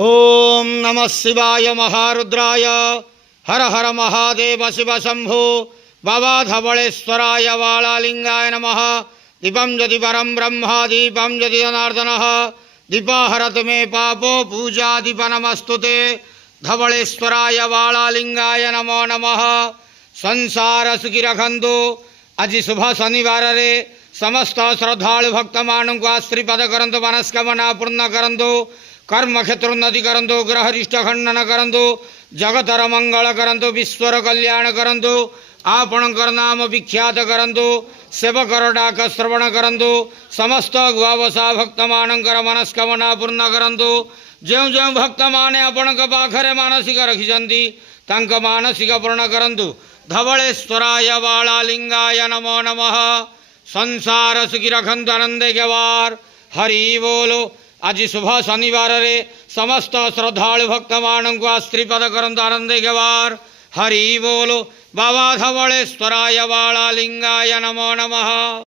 ओम नमः शिवाय महारुद्राय हर हर महादेव शिव शंभो बाबा धवलेश्वराय वालालिंगाय नमः। दीपं यदि परं ब्रह्म दीपं यदि जनार्दनः दीपाहरत मे पापो पूजा दीप नमस्तुते। धवलेश्वराय वालालिंगाय नमो नमः। संसार सुखी रखंतु। आज शुभ शनिवार रे समस्त श्रद्धालु भक्त मानू को आश्रीपद करंतु, मनस्कामना पूर्ण करंतु, कर्म क्षेत्र उन्नति करंतु, ग्रह रिष्ट खंडन करंतु, जगतर मंगल करंतु, विश्वर कल्याण करंतु, आपणकर नाम विख्यात करंतु, सेवकर डाक श्रवण करंतु, समस्त गुआवसा भक्त मानकर मनस्कामना पूर्ण करंतु। जो जो भक्त माने आपण पाखरे मानसिक रखिछंती तांक मानसिक पूर्ण करंतु। धवलेश्वराय वालालिंगाय नमो नमः। संसार सुखी रखंतु आनंदे गवार। हरि बोलो। आज शुभ शनिवार रे समस्त श्रद्धालु भक्त मानू को आश्रीपद करंतु, आनंदे गवार। हरि बोलो। बाबा धवलेश्वराय वालालिंगाय नमो नमः।